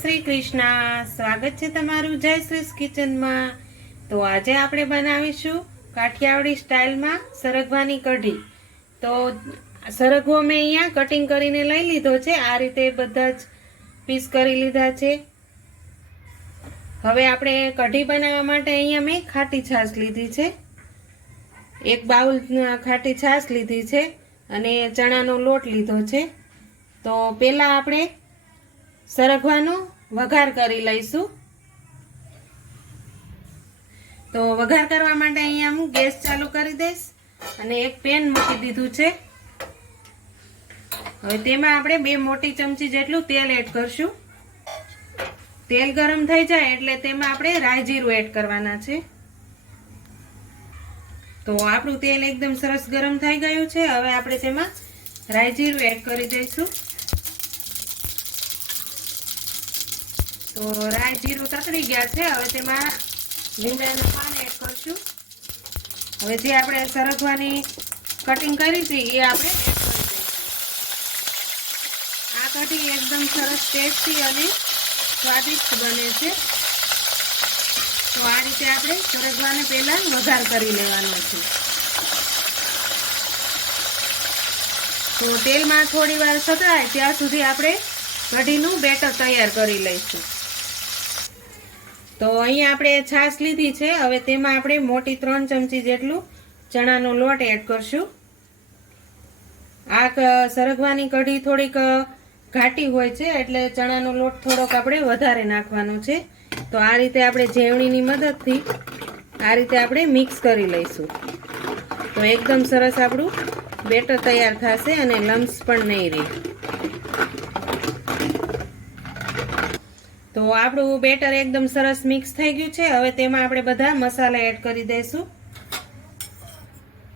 શ્રી કૃષ્ણ। સ્વાગત છે તમારું જયશ્રીસ કિચનમાં। તો આજે આપણે બનાવીશું કાઠિયાવાડી સ્ટાઇલમાં સરગવાની કઢી। તો સરગવો મેં અહીંયા કટિંગ કરીને લઈ લીધો છે। આ રીતે બધા જ પીસ કરી લીધા છે। હવે આપણે કઢી બનાવવા માટે અહીંયા મેં ખાટી છાશ લીધી છે। એક બાઉલ ખાટી છાશ લીધી છે અને ચણાનો લોટ લીધો છે। તો પહેલા આપણે સરગવાનો વઘાર કરી લઈશું। તો વઘાર કરવા માટે અહીંયા હું ગેસ ચાલુ કરી દઈશ અને એક પેન મૂકી દીધું છે। હવે તેમાં આપણે 2 મોટી ચમચી જેટલું તેલ એડ કરશું। તેલ ગરમ થઈ જાય એટલે તેમાં આપણે રાઈ જીરું એડ કરવાના છે। તો આપણું તેલ એકદમ સરસ ગરમ થઈ ગયું છે। હવે આપણે તેમાં રાઈ જીરું એડ કરી દઈશું। તો રાઈ જીરું તતડી ગયા છે। હવે તેમાં લીમડાના પાન એડ કરશું। હવે જે આપણે સરગવાની કટિંગ કરી હતી એ આપણે એડ કરી દઈશું। આ કઢી એકદમ સરસ ટેસ્ટી અને સ્વાદિષ્ટ બને છે। તો આ રીતે આપણે સરગવાને પહેલા વઘાર કરી લેવાનો છે। તો તેલમાં થોડી વાર સતળાય ત્યાં સુધી આપણે કઢીનું બેટર તૈયાર કરી લઈશું। તો અહીંયા આપણે છાશ લીધી છે। હવે તેમાં આપણે મોટી 3 ચમચી જેટલું ચણાનો લોટ એડ કરશું। આ સરગવાની કઢી થોડીક ઘાટી હોય છે એટલે ચણાનો લોટ થોડોક આપણે વધારે નાખવાનો છે। તો આ રીતે આપણે ઝેવણીની મદદથી આ રીતે આપણે મિક્સ કરી લઈશું। તો એકદમ સરસ આપણું બેટર તૈયાર થશે અને લમ્સ પણ નહીં રહે। તો આપણું બેટર એકદમ સરસ મિક્સ થઈ ગયું છે। હવે તેમાં આપણે બધા મસાલા એડ કરી દઈશું।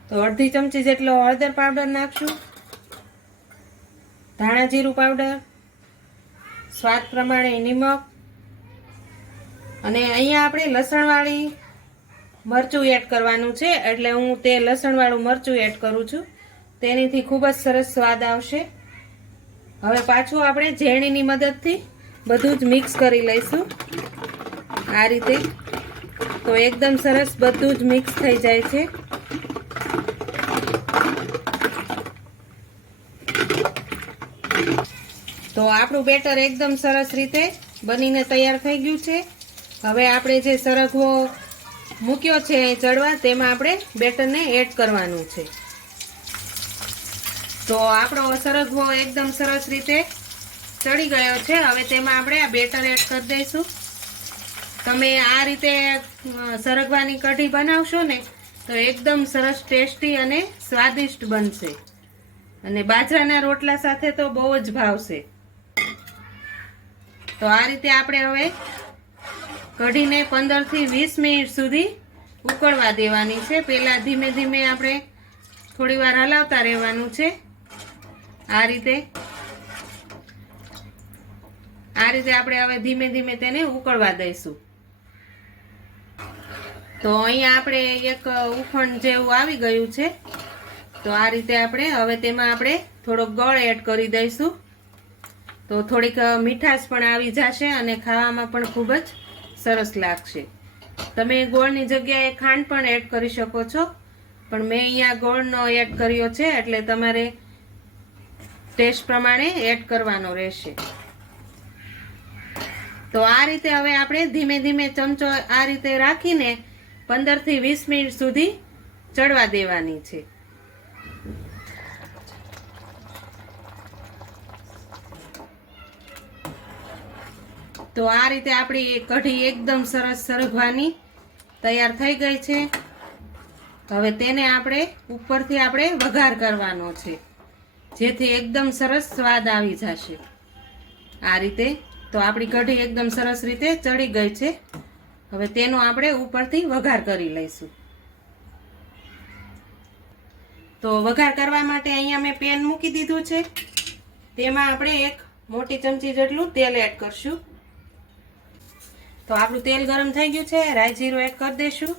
તો અડધી ચમચી જેટલો હળદર પાવડર નાખશું, ધાણા જીરું પાવડર, સ્વાદ પ્રમાણે નિમક અને અહીંયા આપણે લસણવાળી મરચું એડ કરવાનું છે એટલે હું તે લસણવાળું મરચું એડ કરું છું। તેનાથી ખૂબ જ સરસ સ્વાદ આવશે। હવે પાછું આપણે ઝેરણીની મદદથી બધું જ મિક્સ કરી લઈશું આ રીતે। તો એકદમ સરસ બધું જ મિક્સ થઈ જાય છે। તો આપણું બેટર એકદમ સરસ રીતે બનીને તૈયાર થઈ ગયું છે। હવે આપણે જે સરગવો મૂક્યો છે ચડવા તેમાં આપણે બેટરને એડ કરવાનું છે। તો આપણો સરગવો એકદમ સરસ રીતે ચડી ગયો છે। હવે તેમાં આપણે આ બેટર એડ કરી દઈશું। તમે આ રીતે સરગવાની કઢી બનાવશો ને તો એકદમ સરસ ટેસ્ટી અને સ્વાદિષ્ટ બનશે અને બાજરાના રોટલા સાથે તો બહુ જ ભાવશે। તો આ રીતે આપણે હવે કઢીને 15 થી 20 મિનિટ સુધી ઉકળવા દેવાની છે। પહેલા ધીમે ધીમે આપણે થોડી વાર હલાવતા રહેવાનું છે। આ રીતે આપણે હવે ધીમે ધીમે તેને ઉકળવા દઈશું। તો અહીંયા આપણે એક ઉફણ જેવું આવી ગયું છે। તો આ રીતે આપણે હવે તેમાં આપણે થોડોક ગોળ એડ કરી દઈશું। તો થોડીક મીઠાશ પણ આવી જશે અને ખાવામાં પણ ખૂબ જ સરસ લાગશે। તમે ગોળની જગ્યાએ ખાંડ પણ એડ કરી શકો છો, પણ મેં અહીંયા ગોળનો એડ કર્યો છે એટલે તમારે ટેસ્ટ પ્રમાણે એડ કરવાનો રહેશે। તો આ રીતે હવે આપણે ધીમે ધીમે ચમચો આ રીતે રાખીને 15 થી 20 મિનિટ સુધી ચડવા દેવાની છે। તો આ રીતે આપણી કઢી એકદમ સરસ સરગવાની તૈયાર થઈ ગઈ છે। હવે તેને આપણે ઉપરથી આપણે વઘાર કરવાનો છે જેથી એકદમ સરસ સ્વાદ આવી જશે આ રીતે। તો આપણી કઢી એકદમ સરસ રીતે ચડી ગઈ છે। હવે તેનો આપણે ઉપરથી વઘાર કરી લઈશું। તો વઘાર કરવા માટે અહીંયા મેં પેન મૂકી દીધું છે। તેમાં આપણે એક મોટી ચમચી જેટલું તેલ એડ કરશું। તો આપણું તેલ ગરમ થઈ ગયું છે। રાઈ જીરું એડ કરી દઈશું।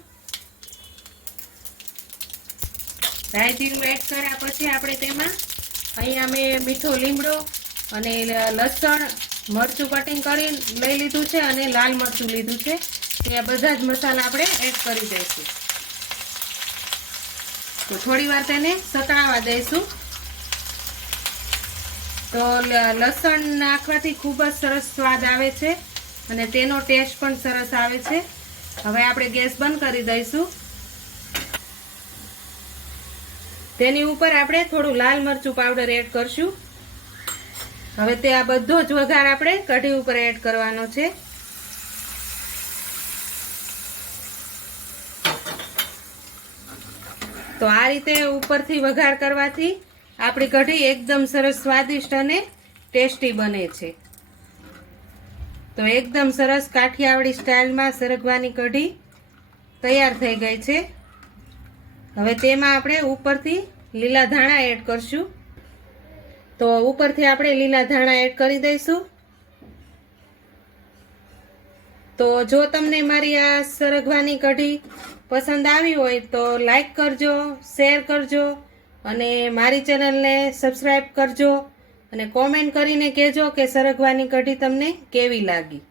રાઈ જીરું એડ કર્યા પછી આપણે તેમાં અહીંયા મેં મીઠો લીમડો અને લસણ મરચું કટિંગ કરી લઈ લીધું છે અને લાલ મરચું લીધું છે. ત્યાં બધા જ મસાલા આપણે એડ કરી દઈશું. તો થોડી વાર તેને સતળાવા દઈશું. તો લસણ નાખવાથી ખૂબ જ સરસ સ્વાદ આવે છે અને તેનો ટેસ્ટ પણ સરસ આવે છે. હવે આપણે ગેસ બંધ કરી દઈશું. તેની ઉપર આપણે થોડું લાલ મરચું પાવડર એડ કરશું. હવે તે આ બધો જ વઘાર આપણે કઢી ઉપર એડ કરવાનો છે. તો આ રીતે ઉપરથી વઘાર કરવાથી આપણી કઢી એકદમ સરસ સ્વાદિષ્ટ અને ટેસ્ટી બને છે. તો એકદમ સરસ કાઠિયાવાડી સ્ટાઇલમાં સરગવાની કઢી તૈયાર થઈ ગઈ છે. હવે તેમાં આપણે ઉપરથી લીલા ધાણા એડ કરશું. તો ઉપરથી આપણે લીલા ધાણા એડ કરી દઈશું. તો જો તમને મારી આ સરગવાની કઢી પસંદ આવી હોય તો લાઈક કરજો, શેર કરજો અને મારી ચેનલને સબસ્ક્રાઈબ કરજો અને કોમેન્ટ કરીને કહેજો કે સરગવાની કઢી તમને કેવી લાગી.